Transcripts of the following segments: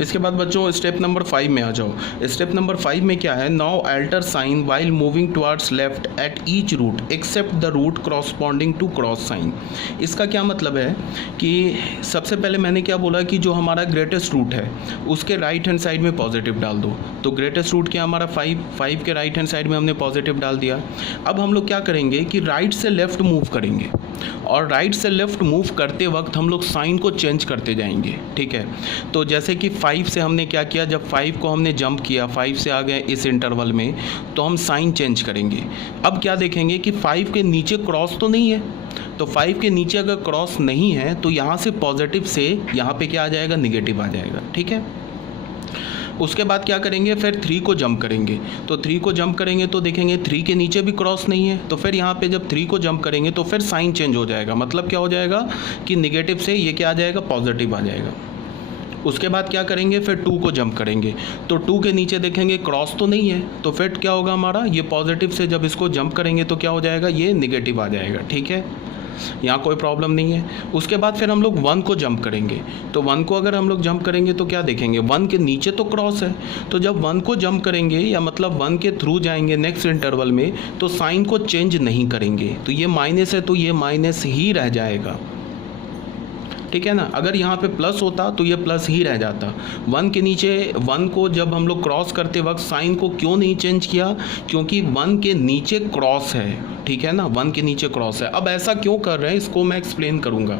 इसके बाद बच्चों स्टेप नंबर 5 में आ जाओ। स्टेप नंबर 5 में क्या है, now alter sign while moving towards left at each root except the root corresponding to cross sign. इसका क्या मतलब है कि सबसे पहले मैंने क्या बोला कि जो हमारा ग्रेटेस्ट रूट है उसके राइट हैंड साइड में पॉजिटिव डाल दो। तो ग्रेटेस्ट रूट क्या हमारा 5 के राइट हैंड साइड में हमने पॉजिटिव डाल दिया। अब हम लोग क्या करेंगे कि राइट से लेफ्ट मूव करेंगे और राइट से लेफ्ट मूव करते वक्त हम लोग साइन को चेंज करते जाएंगे। ठीक है, तो जैसे कि 5 से हमने क्या किया, जब 5 को हमने जंप किया, 5 से आ गए इस इंटरवल में, तो हम साइन चेंज करेंगे। अब क्या देखेंगे कि 5 के नीचे क्रॉस तो नहीं है, तो 5 के नीचे अगर क्रॉस नहीं है तो यहाँ से पॉजिटिव से यहाँ पे क्या आ जाएगा, निगेटिव आ जाएगा। ठीक है, उसके बाद क्या करेंगे, फिर 3 को जंप करेंगे। तो 3 को जंप करेंगे तो देखेंगे 3 के नीचे भी क्रॉस नहीं है, तो फिर यहाँ पे जब 3 को जंप करेंगे तो फिर साइन चेंज हो जाएगा। मतलब क्या हो जाएगा कि निगेटिव से ये क्या आ जाएगा, पॉजिटिव आ जाएगा। उसके बाद क्या करेंगे, फिर 2 को जंप करेंगे। तो 2 के नीचे देखेंगे क्रॉस तो नहीं है, तो फिर क्या होगा हमारा, ये पॉजिटिव से जब इसको जंप करेंगे तो क्या हो जाएगा, ये निगेटिव आ जाएगा। ठीक है, यहाँ कोई प्रॉब्लम नहीं है। उसके बाद फिर हम लोग 1 को जंप करेंगे। तो 1 को अगर हम लोग जंप करेंगे तो क्या देखेंगे, 1 के नीचे तो क्रॉस है, तो जब 1 को जंप करेंगे या मतलब 1 के थ्रू जाएंगे नेक्स्ट इंटरवल में, तो साइन को चेंज नहीं करेंगे। तो ये माइनस है तो ये माइनस ही रह जाएगा। ठीक है ना, अगर यहाँ पे प्लस होता तो ये प्लस ही रह जाता। 1 के नीचे 1 को जब हम लोग क्रॉस करते वक्त साइन को क्यों नहीं चेंज किया, क्योंकि 1 के नीचे क्रॉस है। ठीक है ना, 1 के नीचे क्रॉस है। अब ऐसा क्यों कर रहे हैं इसको मैं एक्सप्लेन करूँगा,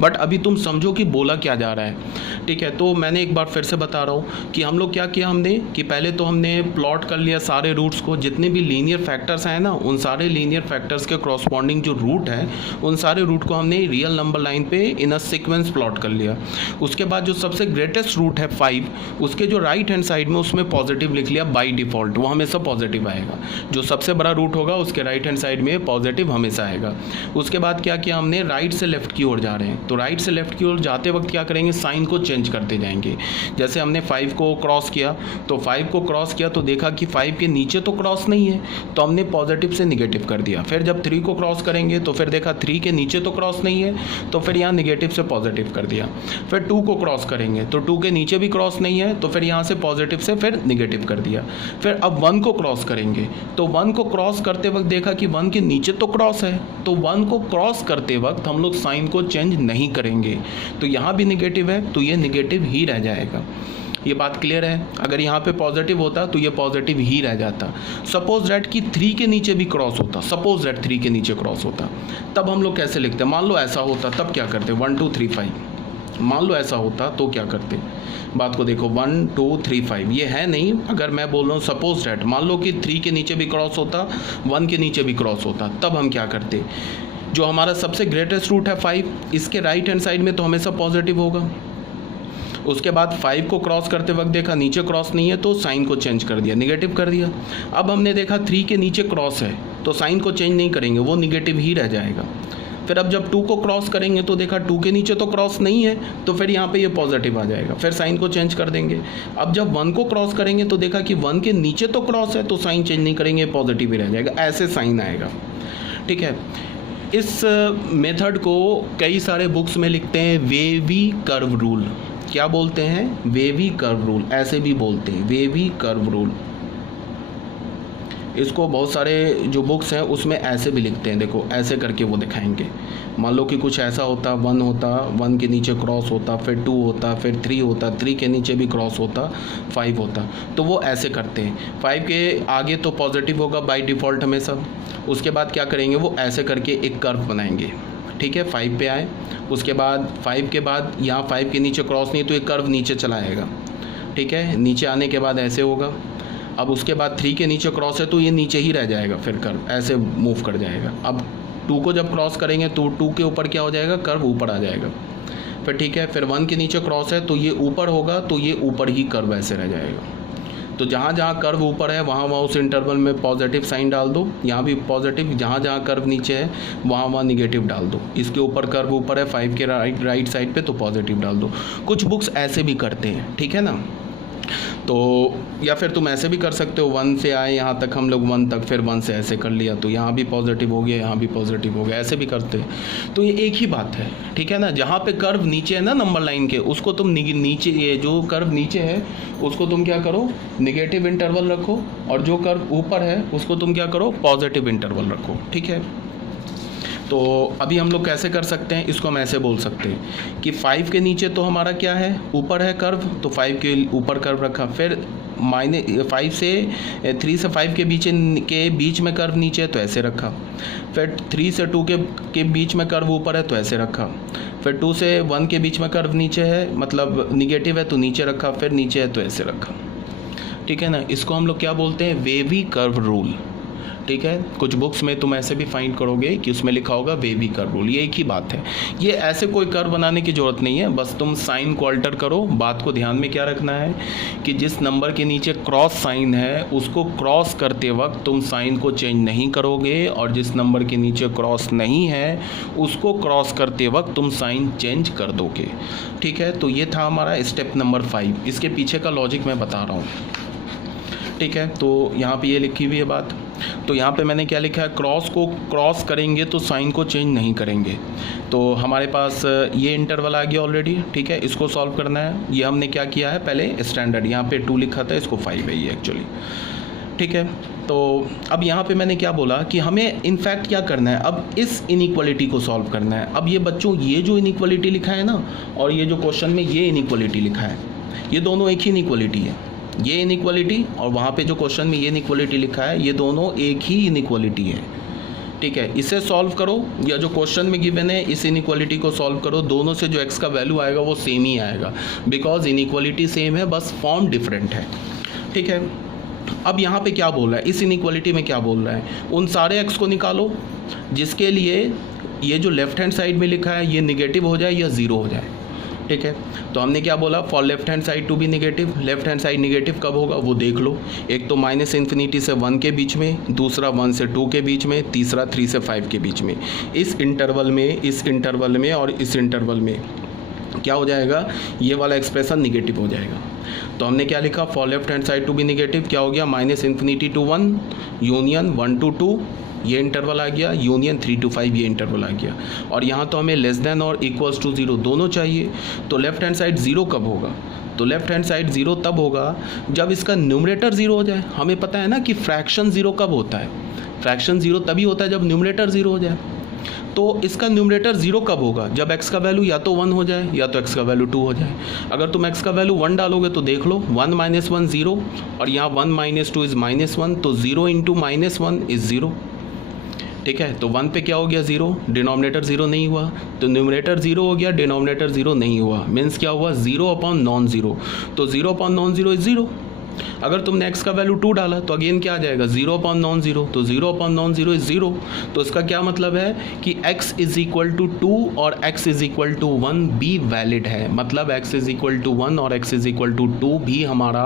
बट अभी तुम समझो कि बोला क्या जा रहा है। ठीक है, तो मैंने एक बार फिर से बता रहा हूँ कि हम लोग क्या किया हमने कि पहले तो हमने प्लॉट कर लिया सारे रूट्स को, जितने भी लीनियर फैक्टर्स हैं ना, उन सारे लीनियर फैक्टर्स के क्रॉसपॉन्डिंग जो रूट है उन सारे रूट को हमने रियल नंबर लाइन पे इन अ सीक्वेंस प्लॉट कर लिया। उसके बाद जो सबसे ग्रेटेस्ट रूट है 5, उसके जो राइट हैंड साइड में उसमें पॉजिटिव लिख लिया बाई डिफ़ॉल्ट, वो हमेशा पॉजिटिव आएगा। जो सबसे बड़ा रूट होगा उसके राइट हैंड साइड में पॉजिटिव हमेशा आएगा। उसके बाद क्या किया हमने, राइट से लेफ्ट की ओर जा रहे हैं, तो राइट से लेफ्ट की ओर जाते वक्त क्या करेंगे, साइन को चेंज करते जाएंगे। जैसे हमने 5 को क्रॉस किया, तो 5 को क्रॉस किया तो देखा कि 5 के नीचे तो क्रॉस नहीं है, तो हमने पॉजिटिव से निगेटिव कर दिया। फिर जब 3 को क्रॉस करेंगे तो फिर देखा 3 के नीचे तो क्रॉस नहीं है, तो फिर यहाँ निगेटिव से पॉजिटिव कर दिया। फिर 2 को क्रॉस करेंगे तो 2 के नीचे भी क्रॉस नहीं है, तो फिर यहाँ से पॉजिटिव से फिर निगेटिव कर दिया। फिर अब 1 को क्रॉस करेंगे, तो 1 को क्रॉस करते वक्त देखा कि 1 के नीचे तो क्रॉस है, तो 1 को क्रॉस करते वक्त हम लोग साइन को चेंज नहीं करेंगे। तो यहाँ भी निगेटिव है तो ये निगेटिव ही रह जाएगा। ये बात क्लियर है। अगर यहाँ पे पॉजिटिव होता तो ये पॉजिटिव ही रह जाता। सपोज दैट कि 3 के नीचे भी क्रॉस होता, सपोज दैट 3 के नीचे क्रॉस होता, तब हम लोग कैसे लिखते, मान लो ऐसा होता तब क्या करते, 1 2 3 5। मान लो ऐसा होता तो क्या करते, बात को देखो, 1 2 3 5 ये है नहीं। अगर मैं बोल रहा हूँ सपोज डैट, मान लो कि 3 के नीचे भी क्रॉस होता, 1 के नीचे भी क्रॉस होता, तब हम क्या करते, जो हमारा सबसे ग्रेटेस्ट रूट है 5, इसके राइट हैंड साइड में तो हमेशा पॉजिटिव होगा। उसके बाद 5 को क्रॉस करते वक्त देखा नीचे क्रॉस नहीं है, तो साइन को चेंज कर दिया, निगेटिव कर दिया। अब हमने देखा 3 के नीचे क्रॉस है, तो साइन को चेंज नहीं करेंगे, वो निगेटिव ही रह जाएगा। फिर अब जब 2 को क्रॉस करेंगे तो देखा 2 के नीचे तो क्रॉस नहीं है, तो फिर यहाँ पे ये पॉजिटिव आ जाएगा, फिर साइन को चेंज कर देंगे। अब जब 1 को क्रॉस करेंगे तो देखा कि 1 के नीचे तो क्रॉस है, तो साइन चेंज नहीं करेंगे, पॉजिटिव ही रह जाएगा, ऐसे साइन आएगा। ठीक है, इस मेथड को कई सारे बुक्स में लिखते हैं वेवी कर्व रूल। क्या बोलते हैं, वेवी कर्व रूल, ऐसे भी बोलते हैं वेवी कर्व रूल। इसको बहुत सारे जो बुक्स हैं उसमें ऐसे भी लिखते हैं, देखो ऐसे करके वो दिखाएंगे। मान लो कि कुछ ऐसा होता, 1 होता, 1 के नीचे क्रॉस होता, फिर 2 होता, फिर 3 होता, 3 के नीचे भी क्रॉस होता, 5 होता, तो वो ऐसे करते हैं। 5 के आगे तो पॉजिटिव होगा बाय डिफ़ॉल्ट हमेशा। उसके बाद क्या करेंगे, वो ऐसे करके एक कर्व बनाएंगे। ठीक है, 5 पे आए, उसके बाद 5 के बाद यहाँ 5 के नीचे क्रॉस नहीं, तो एक कर्व नीचे चला आएगा। ठीक है, नीचे आने के बाद ऐसे होगा। अब उसके बाद 3 के नीचे क्रॉस है तो ये नीचे ही रह जाएगा, फिर कर्व ऐसे मूव कर जाएगा। अब 2 को जब क्रॉस करेंगे तो 2 के ऊपर क्या हो जाएगा, कर्व ऊपर आ जाएगा। फिर ठीक है, फिर 1 के नीचे क्रॉस है तो ये ऊपर होगा, तो ये ऊपर ही कर्व ऐसे रह जाएगा। तो जहाँ जहाँ कर्व ऊपर है वहाँ वहाँ उस इंटरवल में पॉजिटिव साइन डाल दो, यहाँ भी पॉजिटिव, जहाँ जहाँ कर्व नीचे है वहाँ वहाँ निगेटिव डाल दो। इसके ऊपर कर्व ऊपर है 5 के राइट साइड पे, तो पॉजिटिव डाल दो। कुछ बुक्स ऐसे भी करते हैं, ठीक है ना। तो या फिर तुम ऐसे भी कर सकते हो, 1 से आए यहाँ तक हम लोग 1 तक, फिर 1 से ऐसे कर लिया तो यहाँ भी पॉजिटिव हो गया, यहाँ भी पॉजिटिव हो गया, ऐसे भी करते हैं। तो ये एक ही बात है, ठीक है ना। जहाँ पे कर्व नीचे है ना नंबर लाइन के, उसको तुम नीचे, ये जो कर्व नीचे है उसको तुम क्या करो, निगेटिव इंटरवल रखो, और जो कर्व ऊपर है उसको तुम क्या करो, पॉजिटिव इंटरवल रखो, ठीक है। तो अभी हम लोग कैसे कर सकते हैं, इसको हम ऐसे बोल सकते हैं कि 5 के नीचे तो हमारा क्या है, ऊपर है कर्व, तो 5 के ऊपर कर्व रखा, फिर -5 से 3 से 5 के बीच में कर्व नीचे है तो ऐसे रखा, फिर 3 से 2 के बीच में कर्व ऊपर है तो ऐसे रखा, फिर 2 से 1 के बीच में कर्व नीचे है, मतलब निगेटिव है तो नीचे रखा, फिर नीचे है तो ऐसे रखा, ठीक है ना। इसको हम लोग क्या बोलते हैं, वेवी कर्व रूल, ठीक है। कुछ बुक्स में तुम ऐसे भी फाइंड करोगे कि उसमें लिखा होगा वेवी कर्व रूल, ये एक ही बात है। ये ऐसे कोई कर्व बनाने की ज़रूरत नहीं है, बस तुम साइन को अल्टर करो। बात को ध्यान में क्या रखना है कि जिस नंबर के नीचे क्रॉस साइन है उसको क्रॉस करते वक्त तुम साइन को चेंज नहीं करोगे, और जिस नंबर के नीचे क्रॉस नहीं है उसको क्रॉस करते वक्त तुम साइन चेंज कर दोगे, ठीक है। तो ये था हमारा स्टेप नंबर 5। इसके पीछे का लॉजिक मैं बता रहा हूँ, ठीक है। तो यहाँ पे ये लिखी हुई है बात, तो यहाँ पे मैंने क्या लिखा है, क्रॉस को क्रॉस करेंगे तो साइन को चेंज नहीं करेंगे। तो हमारे पास ये इंटरवल आ गया ऑलरेडी, ठीक है। इसको सॉल्व करना है, ये हमने क्या किया है, पहले स्टैंडर्ड यहाँ पे 2 लिखा था, इसको 5 है ये एक्चुअली, ठीक है। तो अब यहाँ पे मैंने क्या बोला कि हमें इनफैक्ट क्या करना है, अब इस इनइक्वालिटी को सॉल्व करना है। अब ये बच्चों, ये जो इनइक्वालिटी लिखा है ना, और ये जो क्वेश्चन में ये इनइक्वालिटी लिखा है, ये दोनों एक ही इनइक्वालिटी है। ये इनइक्वालिटी और वहाँ पे जो क्वेश्चन में ये इनइक्वालिटी लिखा है, ये दोनों एक ही इनइक्वालिटी है, ठीक है। इसे सॉल्व करो, या जो क्वेश्चन में गिवन है इस इनइक्वालिटी को सॉल्व करो, दोनों से जो एक्स का वैल्यू आएगा वो सेम ही आएगा, बिकॉज इनइक्वालिटी सेम है, बस फॉर्म डिफरेंट है, ठीक है। अब यहाँ पे क्या बोल रहा है, इस इनइक्वालिटी में क्या बोल रहा है, उन सारे एक्स को निकालो जिसके लिए ये जो लेफ्ट हैंड साइड में लिखा है ये निगेटिव हो जाए या ज़ीरो हो जाए, ठीक है। तो हमने क्या बोला, for left hand side to be negative. Left hand side negative कब होगा वो देख लो, एक तो -∞ से 1 के बीच में, दूसरा 1 से 2 के बीच में, तीसरा 3 से 5 के बीच में। इस इंटरवल में और इस इंटरवल में क्या हो जाएगा, ये वाला एक्सप्रेशन निगेटिव हो जाएगा। तो हमने क्या लिखा, for left hand side to be negative क्या हो गया, -∞ to 1 यूनियन 1 to 2 ये इंटरवल आ गया, यूनियन 3 to 5 ये इंटरवल आ गया। और यहाँ तो हमें लेस देन और इक्वल्स टू 0 दोनों चाहिए। तो लेफ्ट हैंड साइड 0 कब होगा, तो लेफ्ट हैंड साइड 0 तब होगा जब इसका न्यूमरेटर 0 हो जाए। हमें पता है ना कि फ्रैक्शन 0 कब होता है, फ्रैक्शन 0 तभी होता है जब न्यूमरेटर 0 हो जाए। तो इसका न्यूमरेटर 0 कब होगा, जब x का वैल्यू या तो 1 हो जाए या तो x का वैल्यू 2 हो जाए। अगर तुम x का वैल्यू 1 डालोगे तो देख लो 1 - 1 0, और यहाँ 1 - 2 इज़ -1, तो 0 × -1 इज़ 0, ठीक है। तो 1 पे क्या हो गया, 0, डिनोमिनेटर 0 नहीं हुआ, तो न्यूमरेटर 0 हो गया, डिनोमिनेटर 0 नहीं हुआ, मीन्स क्या हुआ, 0 अपॉन नॉन ज़ीरो। तो 0 अपॉन नॉन ज़ीरो इज़ 0। अगर तुमने x का वैल्यू 2 डाला तो अगेन क्या आ जाएगा, 0 अपॉन नॉन ज़ीरो, तो 0 अपॉन नॉन ज़ीरो इज़ 0। तो इसका क्या मतलब है कि x = 2 और x = 1 भी वैलिड है, मतलब x = 1 और x = 2 भी हमारा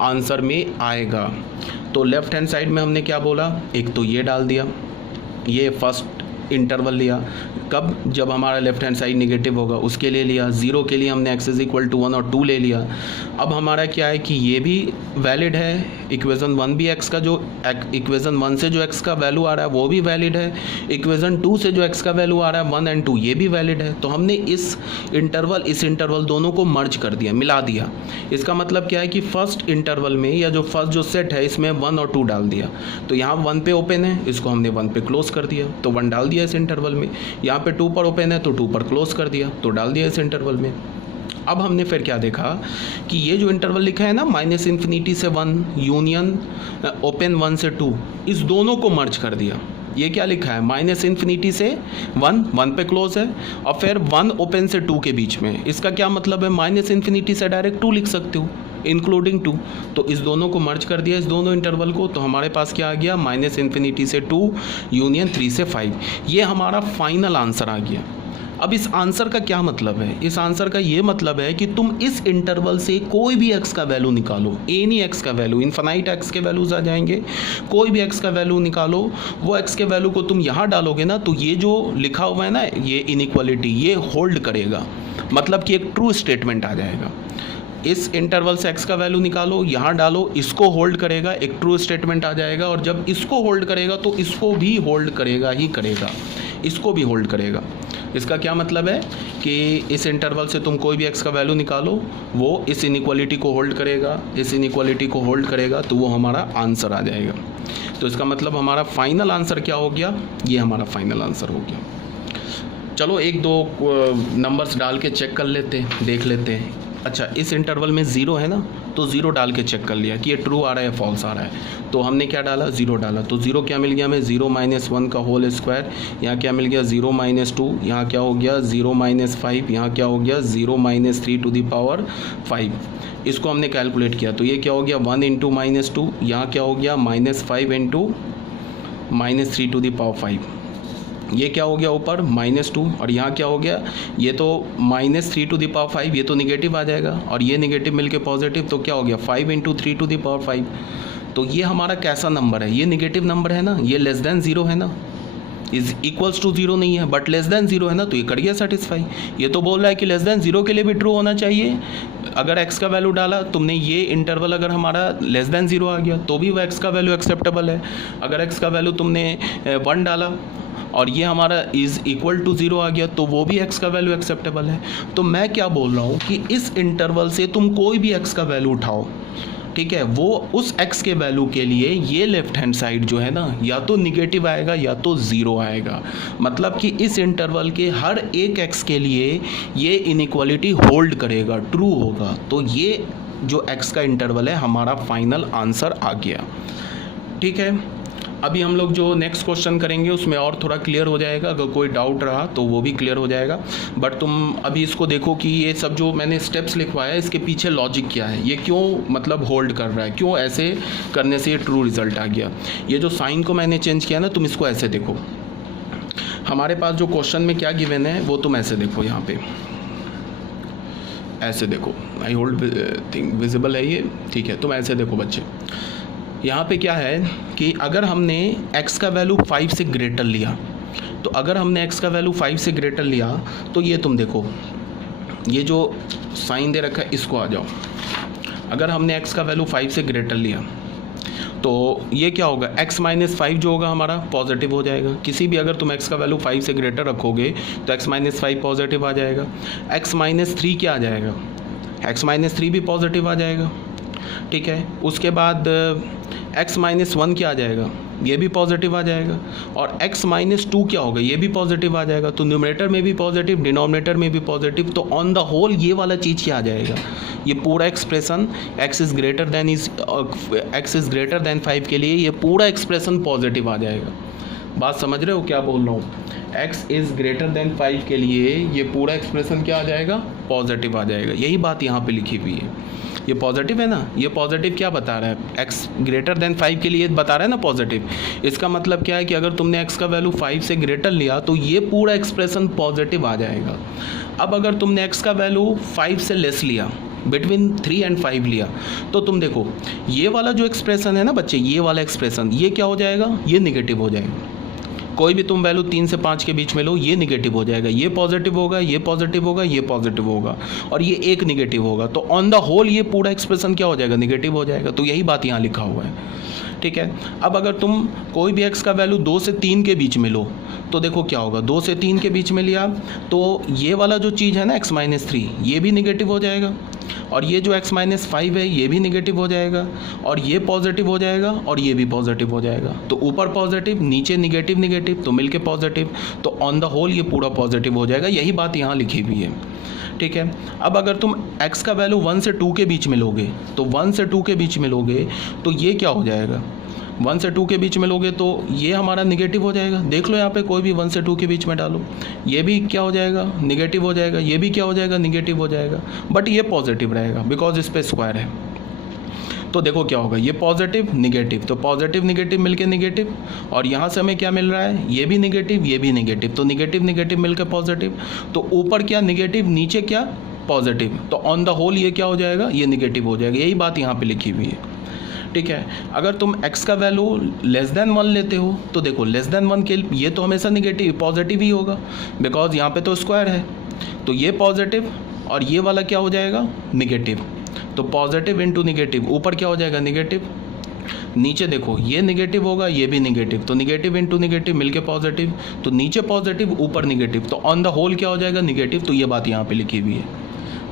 आंसर में आएगा। तो लेफ्ट हैंड साइड में हमने क्या बोला, एक तो ये डाल दिया, ये फर्स्ट इंटरवल लिया, कब, जब हमारा लेफ्ट हैंड साइड निगेटिव होगा उसके लिए लिया। 0 के लिए हमने x = 1 और 2 ले लिया। अब हमारा क्या है कि ये भी वैलिड है, इक्वेशन 1 भी x का जो इक्वेशन 1 से जो x का वैल्यू आ रहा है वो भी वैलिड है, इक्वेशन 2 से जो x का वैल्यू आ रहा है 1 और 2 ये भी वैलिड है। तो हमने इस इंटरवल दोनों को मर्ज कर दिया, मिला दिया। इसका मतलब क्या है कि फर्स्ट इंटरवल में या जो फर्स्ट जो सेट है इसमें 1 और 2 डाल दिया। तो यहाँ 1 पे ओपन है, इसको हमने 1 पे क्लोज कर दिया, तो 1 डाल दिया इस इंटरवल में। यहाँ पे 2 पर ओपन है तो 2 पर क्लोज कर दिया, तो डाल दिया इस इंटरवल में। अब हमने फिर क्या देखा कि ये जो इंटरवल लिखा है ना, -∞ से 1 यूनियन ओपन 1 से 2, इस दोनों को मर्ज कर दिया। ये क्या लिखा है, -∞ से 1 पे क्लोज है, और फिर 1 ओपन से 2 के बीच में। इसका क्या मतलब है, -∞ से डायरेक्ट 2 लिख सकते हो, इंक्लूडिंग 2। तो इस दोनों को मर्ज कर दिया, इस दोनों इंटरवल को। तो हमारे पास क्या आ गया, -∞ से 2 यूनियन 3 से 5। ये हमारा फाइनल आंसर आ गया। अब इस आंसर का क्या मतलब है, इस आंसर का ये मतलब है कि तुम इस इंटरवल से कोई भी x का वैल्यू निकालो, एनी x का वैल्यू, इनफाइनाइट x के वैल्यूज आ जाएंगे, कोई भी x का वैल्यू निकालो, वो x के वैल्यू को तुम यहाँ डालोगे ना, तो ये जो लिखा हुआ है ना, ये इनइक्वालिटी ये होल्ड करेगा, मतलब कि एक ट्रू स्टेटमेंट आ जाएगा। इस इंटरवल से x का वैल्यू निकालो, यहाँ डालो, इसको होल्ड करेगा, एक ट्रू स्टेटमेंट आ जाएगा। और जब इसको होल्ड करेगा तो इसको भी होल्ड करेगा ही करेगा, इसको भी होल्ड करेगा। इसका क्या मतलब है कि इस इंटरवल से तुम कोई भी x का वैल्यू निकालो, वो इस इनइक्वालिटी को होल्ड करेगा, इस इनइक्वालिटी को होल्ड करेगा, तो वो हमारा आंसर आ जाएगा। तो इसका मतलब हमारा फाइनल आंसर क्या हो गया, ये हमारा फाइनल आंसर हो गया। चलो एक दो नंबर्स डाल के चेक कर लेते हैं, देख लेते हैं। अच्छा, इस इंटरवल में ज़ीरो है ना, तो ज़ीरो डाल के चेक कर लिया कि ये ट्रू आ रहा है या फॉल्स आ रहा है। तो हमने क्या डाला, ज़ीरो डाला, तो ज़ीरो क्या मिल गया हमें, 0 - 1 का होल स्क्वायर। यहाँ क्या मिल गया, 0 - 2, यहाँ क्या हो गया 0 - 5, यहाँ क्या हो गया 0 - 3 टू द पावर 5। इसको हमने कैलकुलेट किया तो ये क्या हो गया 1 × -2, यहाँ क्या हो गया -5 × -3 टू द पावर 5। ये क्या हो गया ऊपर -2, और यहाँ क्या हो गया, ये तो -3 टू द पावर 5, ये तो निगेटिव आ जाएगा, और ये निगेटिव मिलके पॉजिटिव, तो क्या हो गया 5 × 3 टू द पावर 5। तो ये हमारा कैसा नंबर है, ये निगेटिव नंबर है ना, ये लेस देन 0 है ना, इज इक्वल्स टू 0 नहीं है, बट लेस देन 0 है ना, तो ये कर गया सेटिस्फाई। ये तो बोल रहा है कि लेस देन 0 के लिए भी ट्रू होना चाहिए। अगर x का वैल्यू डाला तुमने, ये इंटरवल अगर हमारा लेस देन 0 आ गया तो भी वो x का वैल्यू एक्सेप्टेबल है। अगर x का वैल्यू तुमने 1 डाला और ये हमारा इज़ इक्वल टू 0 आ गया तो वो भी x का वैल्यू एक्सेप्टेबल है। तो मैं क्या बोल रहा हूँ कि इस इंटरवल से तुम कोई भी x का वैल्यू उठाओ, ठीक है, वो उस x के वैल्यू के लिए ये लेफ्ट हैंड साइड जो है ना, या तो निगेटिव आएगा या तो 0 आएगा। मतलब कि इस इंटरवल के हर एक x के लिए ये इनइक्वालिटी होल्ड करेगा, ट्रू होगा। तो ये जो x का इंटरवल है हमारा फाइनल आंसर आ गया। ठीक है, अभी हम लोग जो नेक्स्ट क्वेश्चन करेंगे उसमें और थोड़ा क्लियर हो जाएगा। अगर कोई डाउट रहा तो वो भी क्लियर हो जाएगा, बट तुम अभी इसको देखो कि ये सब जो मैंने स्टेप्स लिखवाया इसके पीछे लॉजिक क्या है, ये क्यों मतलब होल्ड कर रहा है, क्यों ऐसे करने से ये ट्रू रिजल्ट आ गया। ये जो साइन को मैंने चेंज किया ना, तुम इसको ऐसे देखो, हमारे पास जो क्वेश्चन में क्या गिवन है वो तुम ऐसे देखो, यहाँ पे ऐसे देखो, आई होल्ड थिंक विजिबल है ये, ठीक है। तुम ऐसे देखो बच्चे, यहाँ पे क्या है कि अगर हमने x का वैल्यू 5 से ग्रेटर लिया, तो अगर हमने x का वैल्यू 5 से ग्रेटर लिया तो ये तुम देखो, ये जो साइन दे रखा है इसको आ जाओ। अगर हमने x का वैल्यू 5 से ग्रेटर लिया तो ये क्या होगा, x - 5 जो होगा हमारा पॉजिटिव हो जाएगा। किसी भी अगर तुम x का वैल्यू 5 से ग्रेटर रखोगे तो x - 5 पॉजिटिव आ जाएगा। x - 3 क्या आ जाएगा, x - 3 भी पॉजिटिव आ जाएगा। ठीक है, उसके बाद x - 1 क्या आ जाएगा, ये भी पॉजिटिव आ जाएगा। और x - 2 क्या होगा, ये भी पॉजिटिव आ जाएगा। तो न्यूमरेटर में भी पॉजिटिव, डिनोमिनेटर में भी पॉजिटिव, तो ऑन द होल ये वाला चीज़ क्या आ जाएगा, ये पूरा expression x is greater then 5 के लिए ये पूरा एक्सप्रेशन पॉजिटिव आ जाएगा। बात समझ रहे हो क्या बोल रहा हूँ, x इज़ ग्रेटर देन 5 के लिए ये पूरा एक्सप्रेशन क्या आ जाएगा, पॉजिटिव आ जाएगा। यही बात यहाँ पे लिखी हुई है, ये पॉजिटिव है ना, ये पॉजिटिव क्या बता रहा है, x ग्रेटर देन 5 के लिए बता रहा है ना पॉजिटिव। इसका मतलब क्या है कि अगर तुमने x का वैल्यू 5 से ग्रेटर लिया तो ये पूरा एक्सप्रेशन पॉजिटिव आ जाएगा। अब अगर तुमने x का वैल्यू 5 से लेस लिया, बिटवीन 3 और 5 लिया, तो तुम देखो ये वाला जो एक्सप्रेशन है ना बच्चे, ये वाला एक्सप्रेशन ये क्या हो जाएगा, ये निगेटिव हो जाएगा। कोई भी तुम वैल्यू 3 से 5 के बीच में लो, ये निगेटिव हो जाएगा, ये पॉजिटिव होगा, ये पॉजिटिव होगा, ये पॉजिटिव होगा, और ये एक निगेटिव होगा। तो ऑन द होल ये पूरा एक्सप्रेशन क्या हो जाएगा, निगेटिव हो जाएगा। तो यही बात यहाँ लिखा हुआ है। ठीक है, अब अगर तुम कोई भी x का वैल्यू 2 से 3 के बीच में लो तो देखो क्या होगा, 2 से 3 के बीच में लिया तो ये वाला जो चीज़ है ना x - 3 ये भी निगेटिव हो जाएगा, और ये जो x - 5 है ये भी निगेटिव हो जाएगा, और ये पॉजिटिव हो जाएगा, और ये भी पॉजिटिव हो जाएगा। तो ऊपर पॉजिटिव, नीचे निगेटिव निगेटिव, तो मिलके पॉजिटिव, तो ऑन द होल ये पूरा पॉजिटिव हो जाएगा। यही बात यहाँ लिखी हुई है। ठीक है, अब अगर तुम x का वैल्यू 1 से 2 के बीच में लोगे, तो 1 से 2 के बीच में लोगे तो ये क्या हो जाएगा, 1 से 2 के बीच में लोगे तो ये हमारा निगेटिव हो जाएगा। देख लो यहाँ पे कोई भी 1 से 2 के बीच में डालो, ये भी क्या हो जाएगा, निगेटिव हो जाएगा, ये भी क्या हो जाएगा, निगेटिव हो जाएगा, बट ये पॉजिटिव रहेगा बिकॉज इस पर स्क्वायर है। तो देखो क्या होगा, ये पॉजिटिव निगेटिव, तो पॉजिटिव निगेटिव मिलके निगेटिव, और यहाँ से हमें क्या मिल रहा है, ये भी निगेटिव, ये भी निगेटिव, तो निगेटिव निगेटिव मिलकर पॉजिटिव। तो ऊपर क्या निगेटिव, नीचे क्या पॉजिटिव, तो ऑन द होल ये क्या हो जाएगा, ये निगेटिव हो जाएगा। यही बात यहाँ पे लिखी हुई है। ठीक है, अगर तुम x का वैल्यू लेस देन 1 लेते हो तो देखो लेस देन 1 के ये तो हमेशा निगेटिव पॉजिटिव ही होगा बिकॉज यहाँ पे तो स्क्वायर है, तो ये पॉजिटिव और ये वाला क्या हो जाएगा, निगेटिव। तो पॉजिटिव इंटू निगेटिव, ऊपर क्या हो जाएगा निगेटिव, नीचे देखो ये निगेटिव होगा ये भी निगेटिव, तो निगेटिव इंटू निगेटिव मिलके पॉजिटिव, तो नीचे पॉजिटिव ऊपर निगेटिव, तो ऑन द होल क्या हो जाएगा निगेटिव। तो ये बात यहाँ पे लिखी हुई है,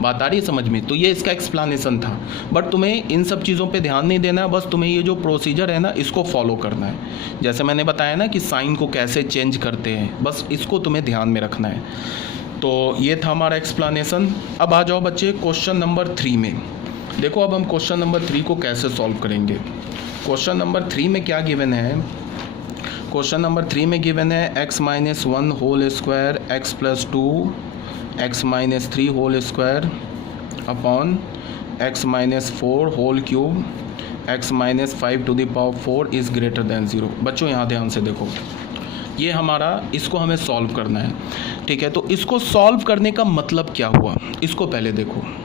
बात आ रही है समझ में। तो ये इसका एक्सप्लेनेशन था, बट तुम्हें इन सब चीज़ों पे ध्यान नहीं देना है, बस तुम्हें ये जो प्रोसीजर है ना इसको फॉलो करना है। जैसे मैंने बताया ना कि साइन को कैसे चेंज करते हैं, बस इसको तुम्हें ध्यान में रखना है। तो ये था हमारा एक्सप्लेनेशन। अब आ जाओ बच्चे क्वेश्चन नंबर 3 में। देखो अब हम क्वेश्चन नंबर 3 को कैसे सॉल्व करेंगे। क्वेश्चन नंबर 3 में क्या गिवन है, क्वेश्चन नंबर 3 में गिवन है x minus 1 whole square x plus 2 x minus 3 whole square upon x minus 4 whole cube x minus 5 to the power 4 is greater than 0। बच्चों यहाँ ध्यान से देखो, ये हमारा, इसको हमें सॉल्व करना है, ठीक है। तो इसको सॉल्व करने का मतलब क्या हुआ, इसको पहले देखो।